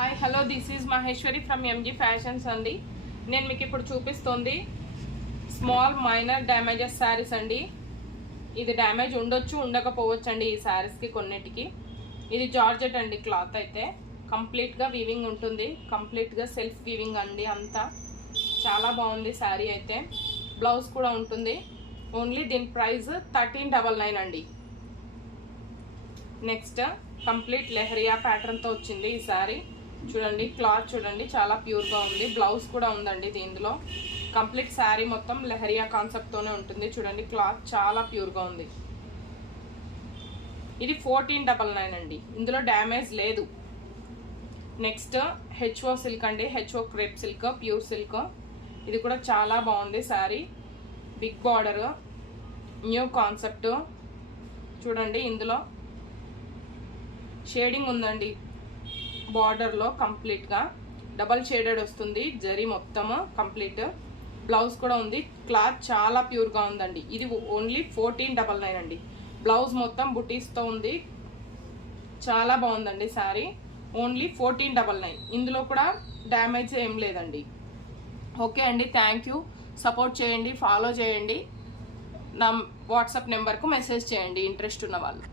Hi hello this is Maheshwari from MG fashions అండి. నేను మీకు ఇప్పుడు చూపిస్తుంది స్మాల్ మైనర్ డ్యామేజెస్ శారీస్ అండి. ఇది డ్యామేజ్ ఉండొచ్చు ఉండకపోవచ్చు అండి ఈ శారీస్కి కొన్నిటికి. ఇది జార్జెట్ అండి. క్లాత్ అయితే కంప్లీట్గా వీవింగ్ ఉంటుంది, కంప్లీట్గా సెల్ఫ్ వీవింగ్ అండి. అంతా చాలా బాగుంది శారీ అయితే. బ్లౌజ్ కూడా ఉంటుంది. ఓన్లీ దీని ప్రైస్ 1399 అండి. నెక్స్ట్ కంప్లీట్ లెహరియా ప్యాటర్న్తో వచ్చింది ఈ శారీ. చూడండి క్లాత్ చూడండి చాలా ప్యూర్గా ఉంది. బ్లౌజ్ కూడా ఉందండి దీనిలో. కంప్లీట్ శారీ మొత్తం లెహరియా కాన్సెప్ట్తోనే ఉంటుంది. చూడండి క్లాత్ చాలా ప్యూర్గా ఉంది. ఇది 1499 అండి. ఇందులో డ్యామేజ్ లేదు. నెక్స్ట్ హెచ్ఓ సిల్క్ అండి. HO crepe silk, pure silk. ఇది కూడా చాలా బాగుంది sari. Big border, new concept. చూడండి ఇందులో షేడింగ్ ఉందండి. బార్డర్లో కంప్లీట్గా డబల్ షేడెడ్ వస్తుంది జరీ మొత్తము కంప్లీట్. బ్లౌజ్ కూడా ఉంది. క్లాత్ చాలా ప్యూర్గా ఉందండి. ఇది ఓన్లీ 1499 అండి. బ్లౌజ్ మొత్తం బుటీస్తో ఉంది. చాలా బాగుందండి శారీ. ఓన్లీ 1499. ఇందులో కూడా డ్యామేజ్ ఏం లేదండి. ఓకే అండి, థ్యాంక్ యూ. సపోర్ట్ చేయండి, ఫాలో చేయండి. నా వాట్సాప్ నెంబర్కు మెసేజ్ చేయండి ఇంట్రెస్ట్ ఉన్న వాళ్ళు.